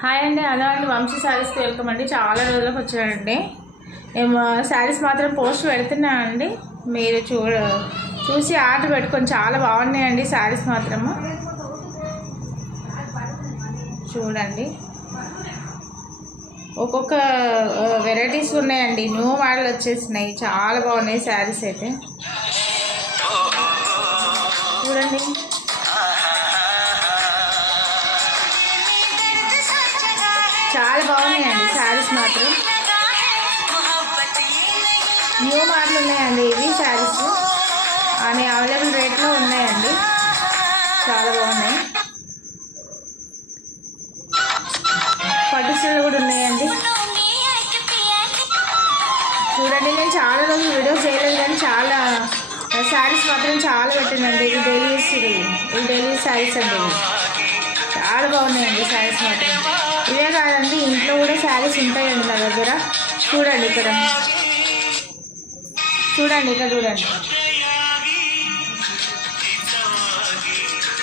Hi అండి, hello అండి. వంశీ శారీస్కి వెల్కమ్ అండి. చాలా రోజులకు వచ్చానండి. మేము శారీస్ మాత్రం పోస్ట్ పెడుతున్నామండి. మీరు చూసి ఆర్డర్ పెట్టుకొని చాలా బాగున్నాయండి శారీస్ మాత్రము. చూడండి, ఒక్కొక్క వెరైటీస్ ఉన్నాయండి. న్యూ మోడల్ వచ్చేసినాయి. చాలా బాగున్నాయి శారీస్ అయితే. చూడండి, చాలా బాగున్నాయండి శారీస్ మాత్రం. న్యూ మోడల్ ఉన్నాయండి ఇవి శారీస్. అవి అవైలబుల్ రేట్లో ఉన్నాయండి. చాలా బాగున్నాయి. పట్టుచీరలు కూడా ఉన్నాయండి. చూడండి, నేను చాలా రోజులు వీడియో చేయలేదు కానీ చాలా శారీస్ మాత్రం చాలా పెట్టినండి. ఇది డైలీ శారీస్ అండి. చాలా బాగున్నాయండి శారీస్ మాత్రం. ఇవే కాదండి, ఇంట్లో కూడా శారీస్ ఉంటాయండి నా దగ్గర. చూడండి ఇక్కడ, చూడండి ఇక్కడ, చూడండి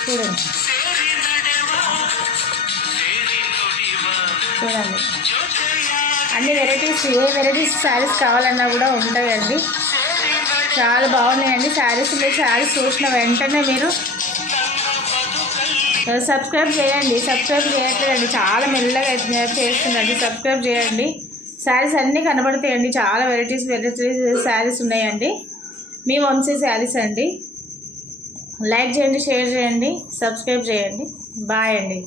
చూడండి చూడండి అన్ని వెరైటీస్, ఏ వెరైటీస్ శారీస్ కావాలన్నా కూడా ఉంటాయండి. చాలా బాగున్నాయండి శారీస్. మీరు శారీస్ చూసిన వెంటనే మీరు సబ్స్క్రైబ్ చేయండి. సబ్స్క్రైబ్ చేయట్లేదండి, చాలా మెల్లగా చేస్తుందండి. సబ్స్క్రైబ్ చేయండి. శారీస్ అన్నీ కనబడతాయండి. చాలా వెరైటీస్ శారీస్ ఉన్నాయండి. మీ వంశీ శారీస్ అండి. లైక్ చేయండి, షేర్ చేయండి, సబ్స్క్రైబ్ చేయండి. బాయ్ అండి.